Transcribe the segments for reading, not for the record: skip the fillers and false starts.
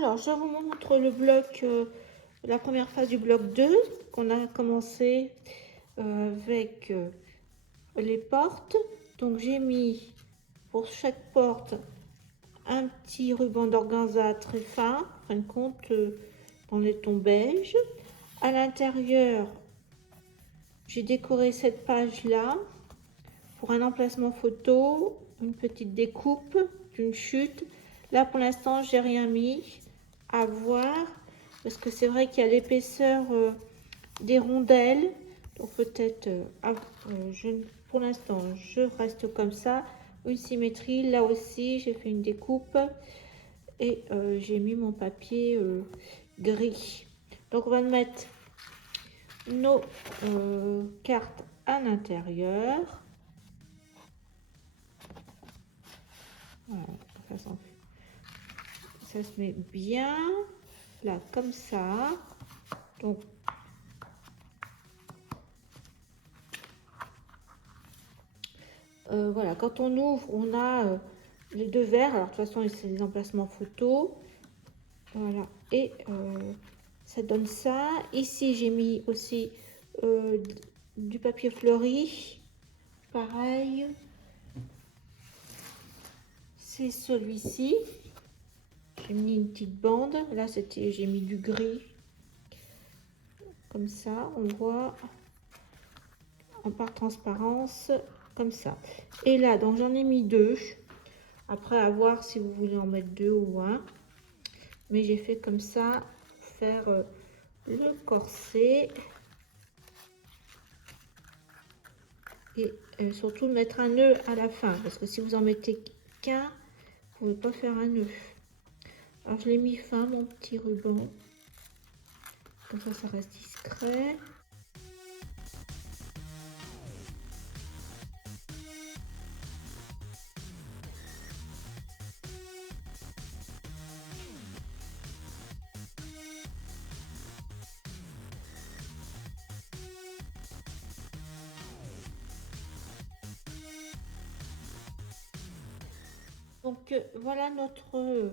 Alors, je vous montre le bloc, la première phase du bloc 2 qu'on a commencé avec les portes. Donc, j'ai mis pour chaque porte un petit ruban d'organza très fin, en fin de compte, dans les tons beige. À l'intérieur, j'ai décoré cette page-là pour un emplacement photo, une petite découpe d'une chute. Là, pour l'instant, j'ai rien mis. À voir, parce que c'est vrai qu'il y a l'épaisseur des rondelles. Donc peut-être, pour l'instant, je reste comme ça. Une symétrie, là aussi, j'ai fait une découpe. Et j'ai mis mon papier gris. Donc on va mettre nos cartes à l'intérieur. Voilà, ça se met bien là comme ça. Donc voilà, quand on ouvre, on a les deux verres. Alors de toute façon, c'est des emplacements photos. Voilà, et ça donne ça. Ici, j'ai mis aussi du papier fleuri. Pareil. C'est celui-ci. J'ai mis une petite bande. Là, j'ai mis du gris. Comme ça, on voit en par transparence, comme ça. Et là, donc j'en ai mis deux. Après, à voir si vous voulez en mettre deux ou un. Mais j'ai fait comme ça pour faire le corset. Et surtout mettre un nœud à la fin. Parce que si vous en mettez qu'un, vous ne pouvez pas faire un nœud. Alors, je l'ai mis fin, mon petit ruban. Comme ça reste discret. Donc voilà notre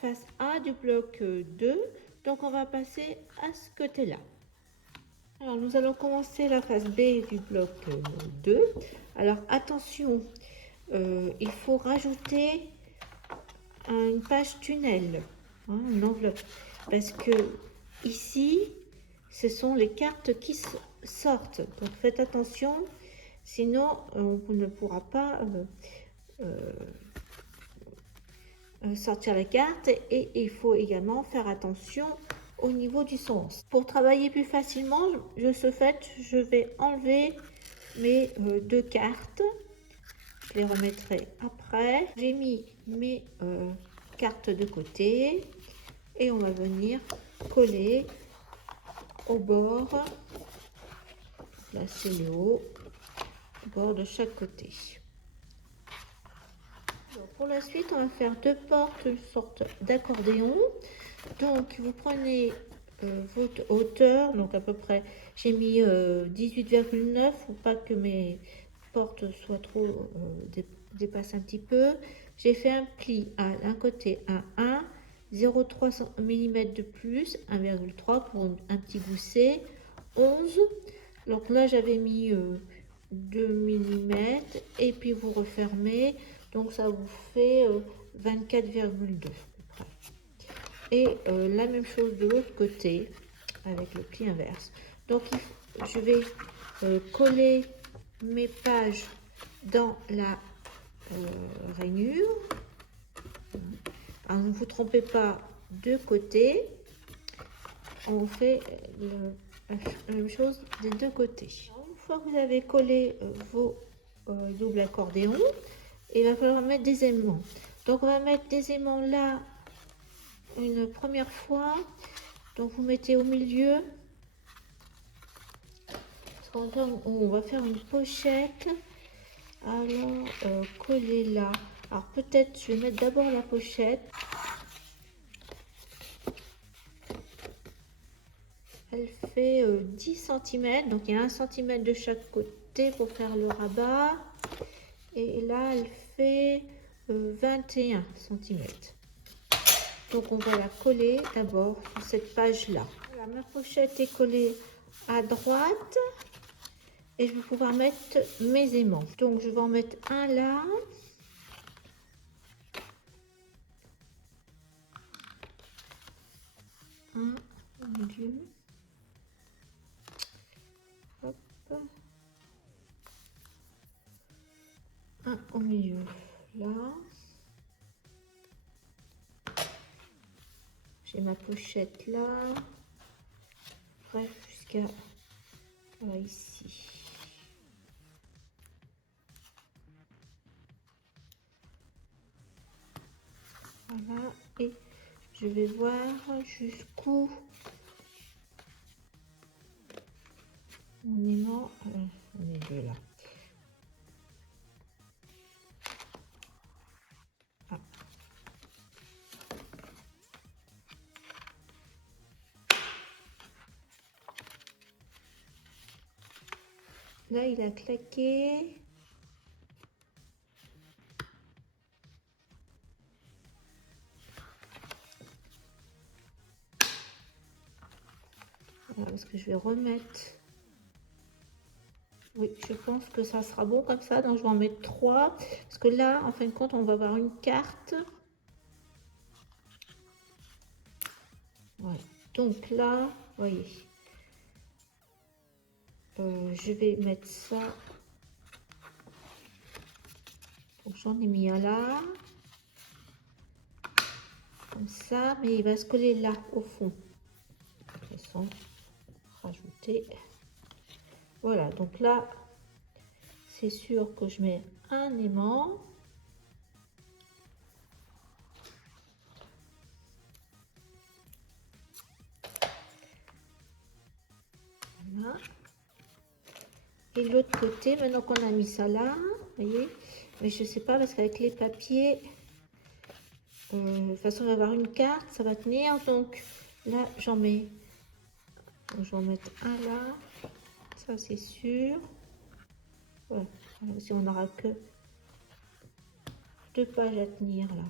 face A du bloc 2. Donc on va passer à ce côté-là. Alors nous allons commencer la face B du bloc 2. Alors attention, il faut rajouter une page tunnel, hein, une enveloppe. Parce que ici, ce sont les cartes qui sortent. Donc faites attention, sinon on ne pourra pas sortir la carte, et il faut également faire attention au niveau du sens. Pour travailler plus facilement, ce fait, je vais enlever mes deux cartes. Je les remettrai après. J'ai mis mes cartes de côté et on va venir coller au bord. Là, c'est le haut, au bord de chaque côté. Pour la suite, on va faire deux portes, une sorte d'accordéon. Donc, vous prenez votre hauteur, donc à peu près, j'ai mis 18,9 pour pas que mes portes soient trop dépassent un petit peu. J'ai fait un pli à un côté à 1, 0,3 mm de plus, 1,3 pour un petit gousset, 11. Donc là, j'avais mis 2 mm et puis vous refermez. Donc ça vous fait 24,2. Et la même chose de l'autre côté avec le pli inverse. Donc je vais coller mes pages dans la rainure. Alors, ne vous trompez pas de côté. On fait la même chose des deux côtés. Alors, une fois que vous avez collé vos doubles accordéons, il va falloir mettre des aimants. Donc on va mettre des aimants là une première fois. Donc vous mettez au milieu. On va faire une pochette. Alors coller là. Alors peut-être je vais mettre d'abord la pochette. Elle fait 10 cm. Donc il y a 1 cm de chaque côté pour faire le rabat. Et là elle fait 21 cm. Donc on va la coller d'abord sur cette page-là. Voilà, ma pochette est collée à droite et je vais pouvoir mettre mes aimants. Donc je vais en mettre un là. Un au milieu. Hop. Un au milieu là. J'ai ma pochette là. Bref, jusqu'à voilà, ici. Voilà, et je vais voir jusqu'où mon aimant. On est deux là. Ah. Là, il a claqué. Voilà, parce que je vais remettre. Oui, je pense que ça sera bon comme ça. Donc, je vais en mettre 3. Parce que là, en fin de compte, on va avoir une carte. Voilà. Donc là, vous voyez. Je vais mettre ça. Donc, j'en ai mis un là. Comme ça. Mais il va se coller là, au fond. De toute façon, rajouter. Voilà. Donc là, c'est sûr que je mets un aimant. Voilà. Et l'autre côté, maintenant qu'on a mis ça là, vous voyez, mais je sais pas parce qu'avec les papiers, de toute façon, on va avoir une carte, ça va tenir. Donc là, j'en mets, donc, je vais en mettre un là, ça c'est sûr. Ouais. Voilà, si on n'aura que 2 pages à tenir là.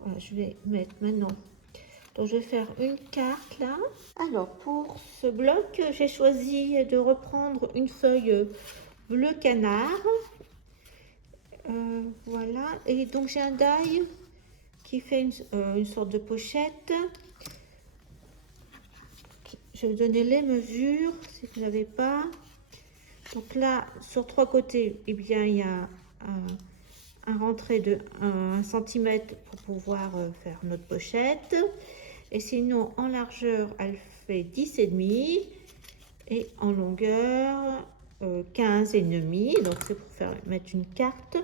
Voilà, je vais mettre maintenant. Donc je vais faire une carte là. Alors pour ce bloc, j'ai choisi de reprendre une feuille bleu canard. Voilà, et donc j'ai un die qui fait une sorte de pochette. Je vais vous donner les mesures si vous n'avez pas. Donc là, sur 3 côtés, eh bien, il y a un rentrée de 1 cm pour pouvoir faire notre pochette. Et sinon, en largeur, elle fait 10,5 et en longueur 15,5. Donc c'est pour faire mettre une carte.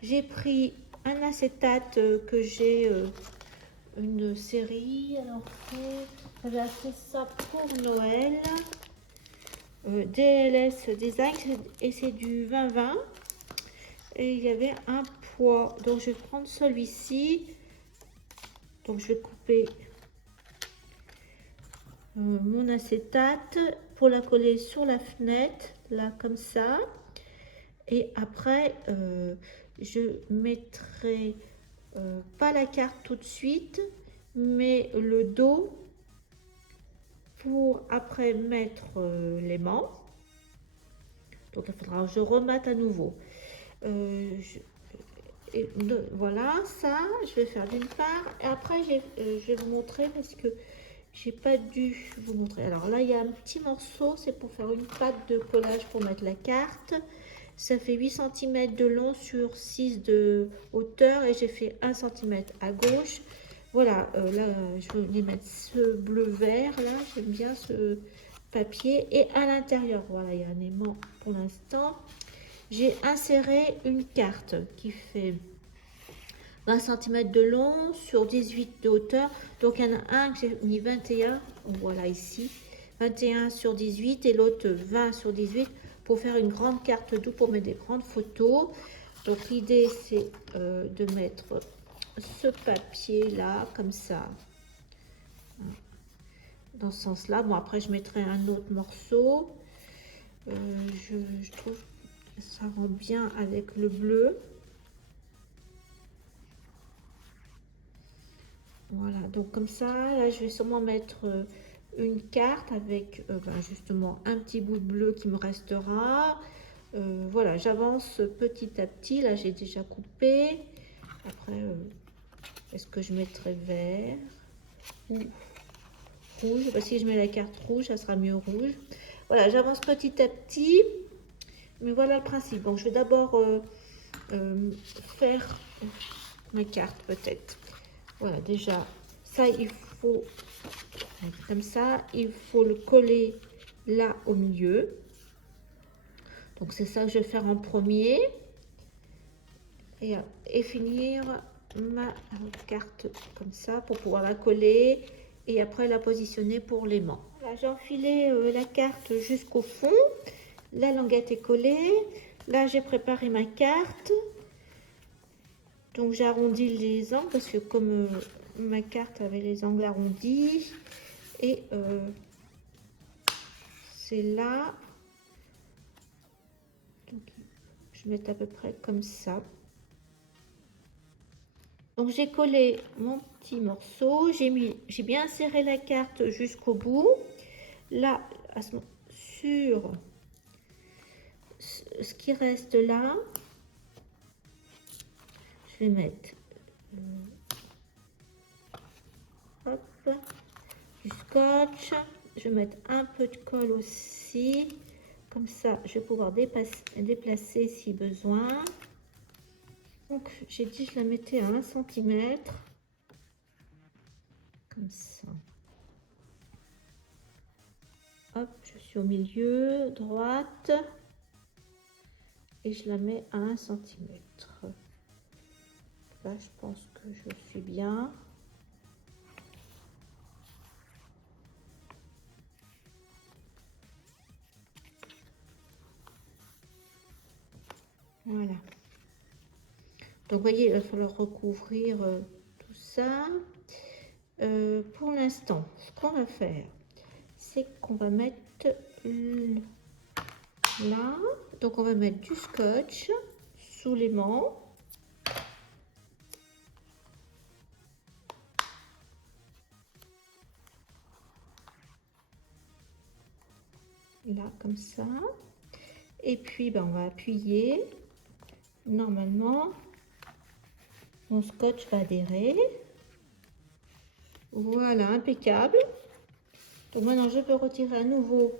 J'ai pris un acétate que j'ai une série. Alors j'avais acheté ça pour Noël. DLS Design et c'est du 20-20. Et il y avait un poids. Donc je vais prendre celui-ci. Donc je vais couper mon acétate pour la coller sur la fenêtre, là comme ça. Et après, je mettrai pas la carte tout de suite, mais le dos pour après mettre l'aimant. Donc il faudra que je remette à nouveau. Voilà, ça, je vais faire d'une part. Et après, je vais vous montrer parce que j'ai pas dû vous montrer. Alors là, il y a un petit morceau, c'est pour faire une pâte de collage pour mettre la carte. Ça fait 8 cm de long sur 6 de hauteur et j'ai fait 1 cm à gauche. Voilà, là, je vais mettre ce bleu vert, là, j'aime bien ce papier. Et à l'intérieur, voilà, il y a un aimant pour l'instant. J'ai inséré une carte qui fait 20 cm de long sur 18 de hauteur. Donc il y en a un que j'ai mis 21, voilà ici, 21 sur 18 et l'autre 20 sur 18 pour faire une grande carte double pour mettre des grandes photos. Donc l'idée c'est de mettre ce papier là comme ça, dans ce sens là. Bon après je mettrai un autre morceau. Je trouve ça rend bien avec le bleu. Voilà, donc comme ça, là je vais sûrement mettre une carte avec justement un petit bout de bleu qui me restera. Voilà, j'avance petit à petit. Là j'ai déjà coupé. Après, est-ce que je mettrai vert ou rouge? Bah, si je mets la carte rouge, ça sera mieux rouge. Voilà, j'avance petit à petit. Mais voilà le principe. Donc je vais d'abord faire mes cartes peut-être. Voilà, déjà, ça il faut, comme ça, il faut le coller là au milieu. Donc c'est ça que je vais faire en premier. Et finir ma carte comme ça pour pouvoir la coller et après la positionner pour l'aimant. Voilà, j'ai enfilé la carte jusqu'au fond. La languette est collée. Là, j'ai préparé ma carte. Donc, j'arrondis les angles parce que comme ma carte avait les angles arrondis. Et c'est là. Donc, je vais mettre à peu près comme ça. Donc, j'ai collé mon petit morceau. J'ai bien serré la carte jusqu'au bout. Là, sur ce qui reste là, je vais mettre hop, du scotch. Je vais mettre un peu de colle aussi. Comme ça, je vais pouvoir déplacer si besoin. Donc, j'ai dit je la mettais à 1 cm. Comme ça. Hop, je suis au milieu, droite. Et je la mets à 1 cm. Là, je pense que je suis bien. Voilà. Donc, vous voyez, il va falloir recouvrir tout ça. Pour l'instant, ce qu'on va faire, c'est qu'on va mettre là. Donc, on va mettre du scotch sous l'aimant. Là, comme ça. Et puis, on va appuyer. Normalement, mon scotch va adhérer. Voilà, impeccable. Donc maintenant, je peux retirer à nouveau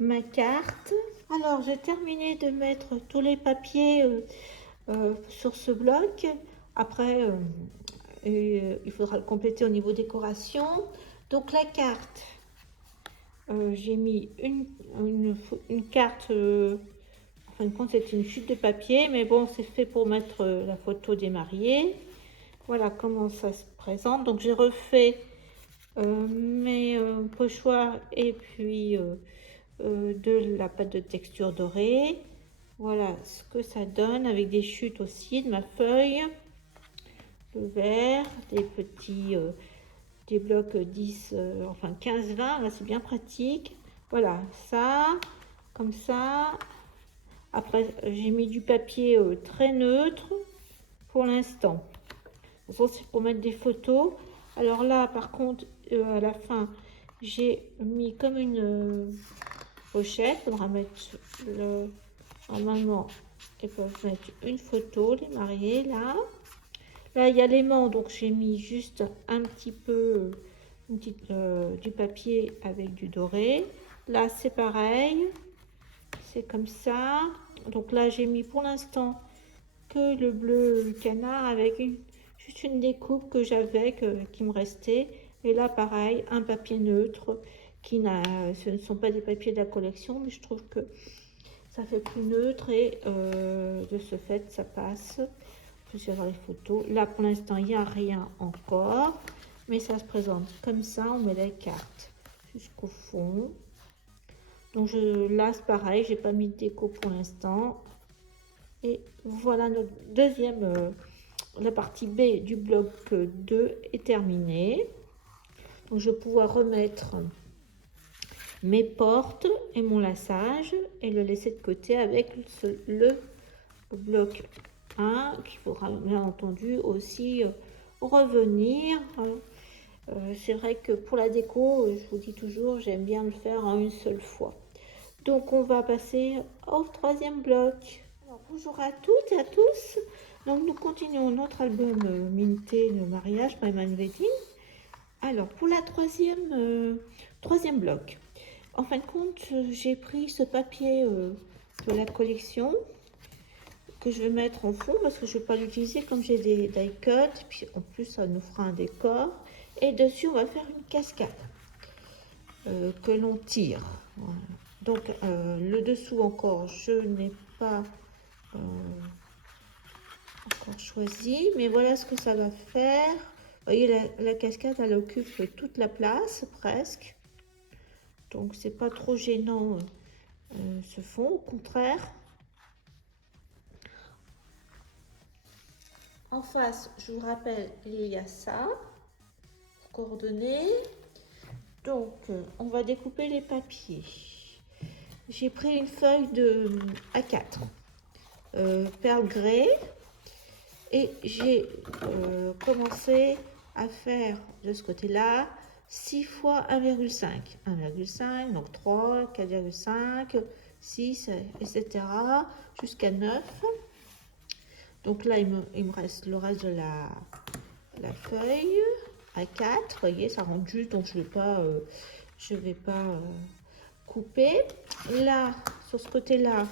ma carte. Alors, j'ai terminé de mettre tous les papiers sur ce bloc. Après, il faudra le compléter au niveau décoration. Donc, la carte, j'ai mis une carte... en fin de compte, c'est une chute de papier, mais bon, c'est fait pour mettre la photo des mariés. Voilà comment ça se présente. Donc, j'ai refait mes pochoirs et puis de la pâte de texture dorée. Voilà ce que ça donne avec des chutes aussi de ma feuille. Le vert, des petits des blocs 10, enfin 15-20, là c'est bien pratique. Voilà, ça, comme ça. Après, j'ai mis du papier très neutre pour l'instant. Ça, c'est pour mettre des photos. Alors là, par contre, à la fin, j'ai mis comme une pochette. Il faudra mettre normalement, ils peuvent mettre une photo, les mariés, là. Là, il y a l'aimant, donc j'ai mis juste un petit peu du papier avec du doré. Là, c'est pareil. C'est comme ça. Donc là, j'ai mis pour l'instant que le bleu canard avec juste une découpe que j'avais, qui me restait. Et là, pareil, un papier neutre. Ce ne sont pas des papiers de la collection, mais je trouve que ça fait plus neutre et de ce fait, ça passe. Je vais voir les photos. Là, pour l'instant, il n'y a rien encore. Mais ça se présente comme ça. On met les cartes jusqu'au fond. Donc, là, c'est pareil. J'ai pas mis de déco pour l'instant. Et voilà notre deuxième... la partie B du bloc 2 est terminée. Donc, je vais pouvoir remettre mes portes et mon laçage et le laisser de côté avec le bloc 1 qu'il faudra bien entendu aussi revenir. C'est vrai que pour la déco, je vous dis toujours, j'aime bien le faire en une seule fois. Donc on va passer au troisième bloc. Alors, bonjour à toutes et à tous. Donc nous continuons notre album Minté de mariage, My Man Wedding. Alors pour la troisième bloc. En fin de compte, j'ai pris ce papier de la collection que je vais mettre en fond parce que je ne vais pas l'utiliser comme j'ai des die cuts. Puis en plus, ça nous fera un décor. Et dessus, on va faire une cascade que l'on tire. Voilà. Donc le dessous encore, je n'ai pas encore choisi, mais voilà ce que ça va faire. Vous voyez, la cascade, elle occupe toute la place presque. Donc c'est pas trop gênant ce fond, au contraire. En face, je vous rappelle, il y a ça, coordonnées. Donc, on va découper les papiers. J'ai pris une feuille de A4, perle grès, et j'ai commencé à faire de ce côté-là 6 fois 1,5. 1,5, donc 3, 4,5, 6, etc. jusqu'à 9. Donc là, il me reste le reste de la feuille à 4. Vous voyez, ça rentre juste, donc je ne vais pas couper. Là, sur ce côté-là,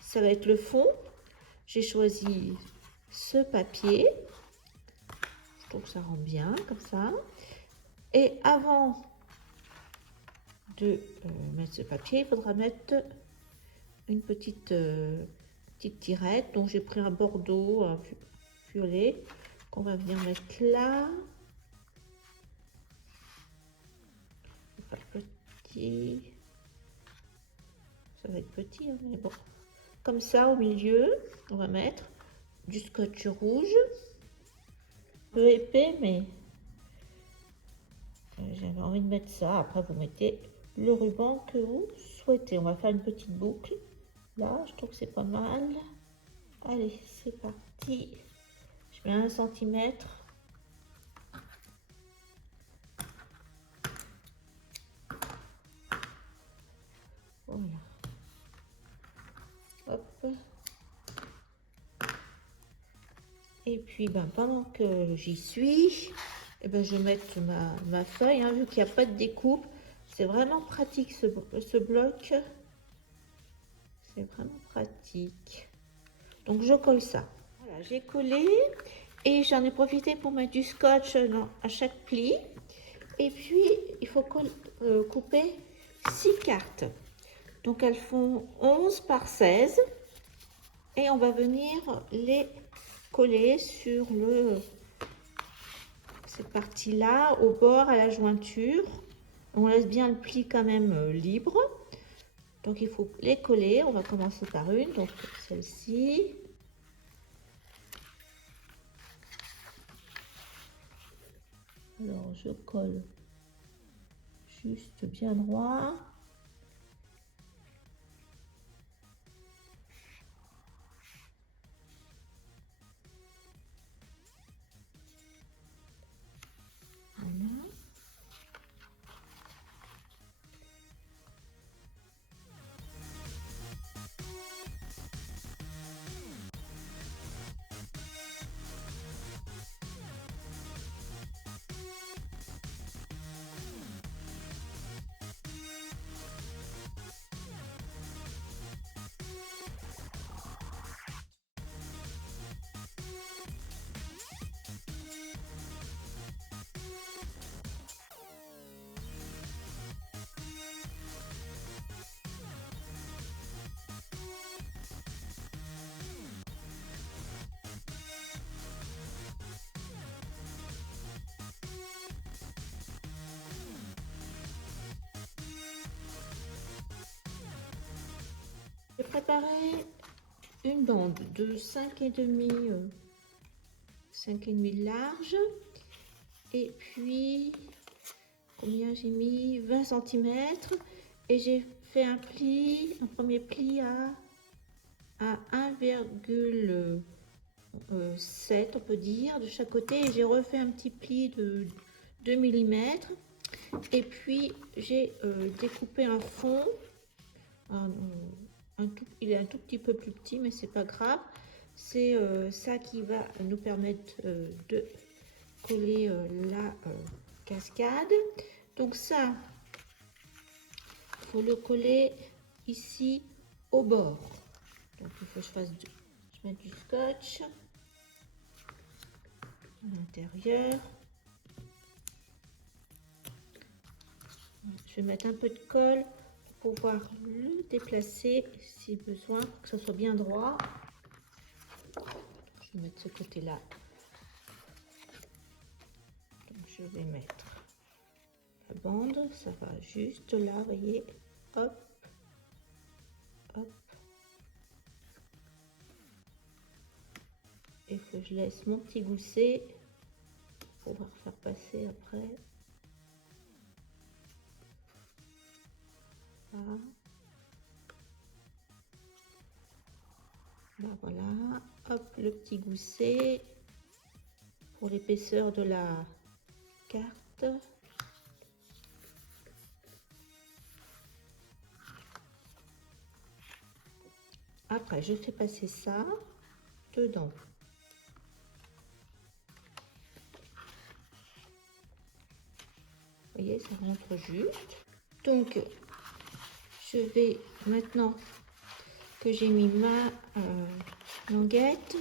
ça va être le fond. J'ai choisi ce papier. Je trouve que ça rend bien, comme ça. Et avant de mettre ce papier, il faudra mettre une petite tirette. Donc j'ai pris un bordeaux, un violet, qu'on va venir mettre là. Pas petit. Ça va être petit, hein, mais bon. Comme ça, au milieu, on va mettre du scotch rouge. Un peu épais, mais j'avais envie de mettre ça. Après, vous mettez le ruban que vous souhaitez. On va faire une petite boucle. Là, je trouve que c'est pas mal. Allez, c'est parti. Je mets 1 centimètre. Voilà. Hop. Et puis, pendant que j'y suis, je vais mettre ma feuille, hein, vu qu'il n'y a pas de découpe. C'est vraiment pratique ce bloc. C'est vraiment pratique. Donc, je colle ça. Voilà, j'ai collé et j'en ai profité pour mettre du scotch à chaque pli. Et puis, il faut couper 6 cartes. Donc, elles font 11 par 16. Et on va venir les coller sur cette partie-là, au bord, à la jointure. On laisse bien le pli quand même libre. Donc, il faut les coller. On va commencer par une. Donc, celle-ci. Alors, je colle juste bien droit. Voilà. J'ai préparé une bande de 5,5 large, et puis combien j'ai mis 20 cm, et j'ai fait un premier pli à 1,7 on peut dire de chaque côté, et j'ai refait un petit pli de 2 mm, et puis j'ai découpé un fond. Il est un tout petit peu plus petit, mais c'est pas grave. C'est ça qui va nous permettre de coller la cascade. Donc ça, faut le coller ici au bord. Donc il faut que je mette du scotch à l'intérieur. Je vais mettre un peu de colle pour pouvoir le déplacer si besoin, pour que ça soit bien droit. Je vais mettre ce côté-là. Donc je vais mettre la bande, ça va juste là, vous voyez, hop, hop. Il faut que je laisse mon petit gousset pour pouvoir faire passer après. Là. Là, voilà, hop, le petit gousset pour l'épaisseur de la carte. Après, je fais passer ça dedans. Vous voyez, ça rentre juste. Donc, je vais maintenant que j'ai mis ma languette,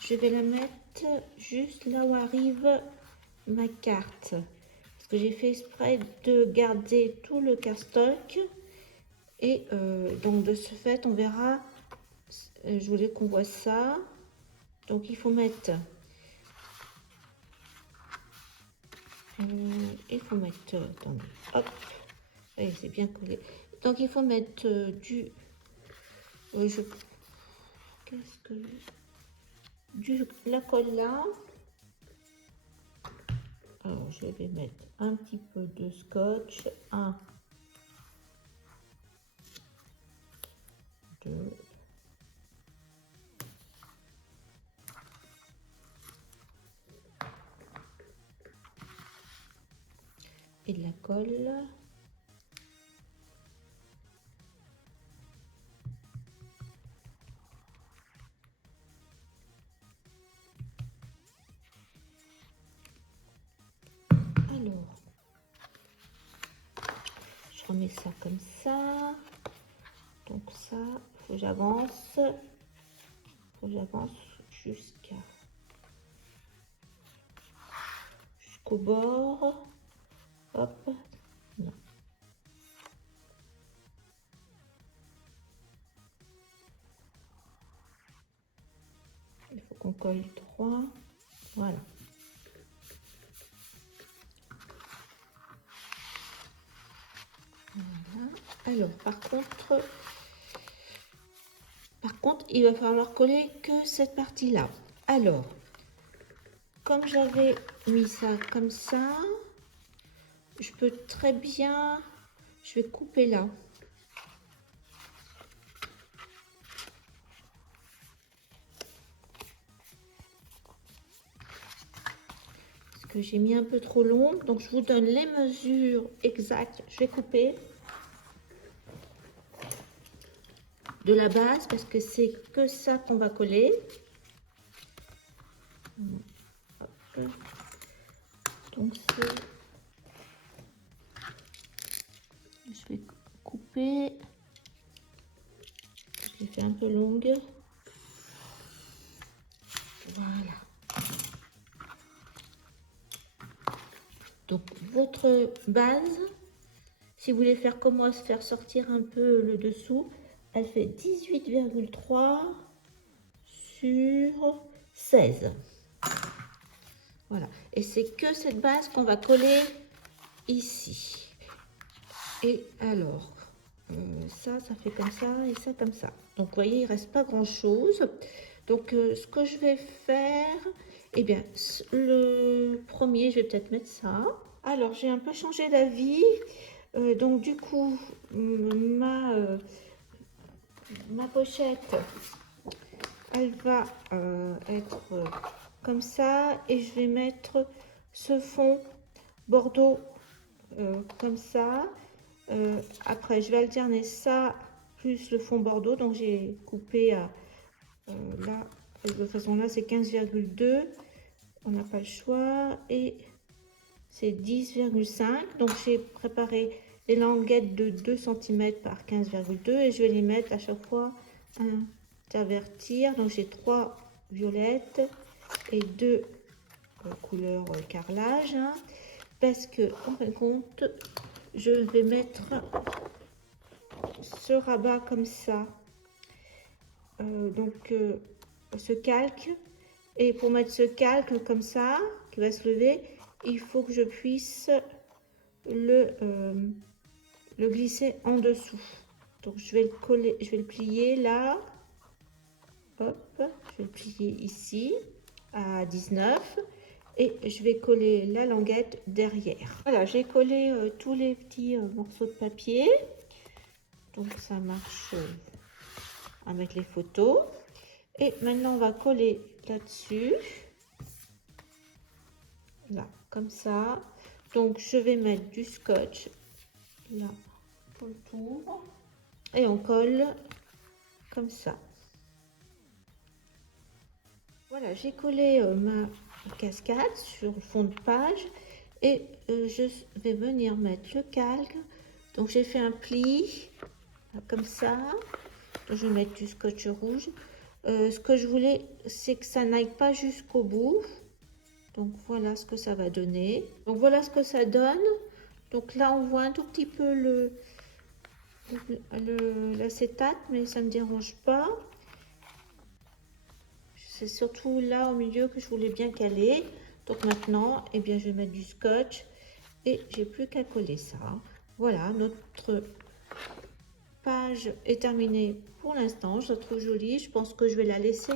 je vais la mettre juste là où arrive ma carte. Parce que j'ai fait exprès de garder tout le cardstock. Et donc, de ce fait, on verra. Je voulais qu'on voit ça. Donc, il faut mettre... attendez, hop, c'est bien collé. Donc il faut mettre la colle là. Alors je vais mettre un petit peu de scotch, 1, 2, et de la colle. Alors, je remets ça comme ça. Donc ça, faut que j'avance jusqu'au bord. Hop. Non. Il faut qu'on colle droit. Voilà. Voilà. Alors, par contre, il va falloir coller que cette partie-là. Alors, comme j'avais mis ça comme ça, je peux très bien, je vais couper là. Parce que j'ai mis un peu trop long, donc je vous donne les mesures exactes. Je vais couper de la base parce que c'est que ça qu'on va coller. Hop. Donc je vais couper. Je l'ai fait un peu longue. Voilà. Donc votre base, si vous voulez faire comme moi, se faire sortir un peu le dessous, elle fait 18,3 sur 16. Voilà. Et c'est que cette base qu'on va coller ici. Et alors, ça fait comme ça et ça comme ça. Donc, vous voyez, il ne reste pas grand-chose. Donc, ce que je vais faire, eh bien, le premier, je vais peut-être mettre ça. Alors, j'ai un peu changé d'avis. Donc du coup, ma pochette, elle va être comme ça, et je vais mettre ce fond bordeaux comme ça. Après, je vais alterner ça plus le fond bordeaux, donc j'ai coupé à là, de toute façon là c'est 15,2, on n'a pas le choix, et c'est 10,5. Donc j'ai préparé les languettes de 2 cm par 15,2 et je vais les mettre à chaque fois intervertir. Donc j'ai 3 violettes et 2 couleurs carrelage, hein, parce que en fin de compte je vais mettre ce rabat comme ça, ce calque, et pour mettre ce calque comme ça qui va se lever, il faut que je puisse le glisser en dessous. Donc je vais le coller, je vais le plier là, hop, je vais le plier ici à 19 et je vais coller la languette derrière. Voilà, j'ai collé tous les petits morceaux de papier, donc ça marche avec les photos. Et maintenant on va coller là-dessus, là comme ça. Donc je vais mettre du scotch là tout le tour et on colle comme ça. Voilà, j'ai collé ma cascade sur le fond de page, et je vais venir mettre le calque. Donc j'ai fait un pli comme ça. Donc, je vais mettre du scotch rouge. Ce que je voulais, c'est que ça n'aille pas jusqu'au bout. Donc voilà ce que ça va donner. Donc voilà ce que ça donne. Donc là on voit un tout petit peu l'acétate, mais ça ne me dérange pas. C'est surtout là au milieu que je voulais bien caler. Donc maintenant, eh bien, je vais mettre du scotch et j'ai plus qu'à coller ça. Voilà, notre page est terminée pour l'instant. Je la trouve jolie. Je pense que je vais la laisser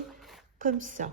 comme ça.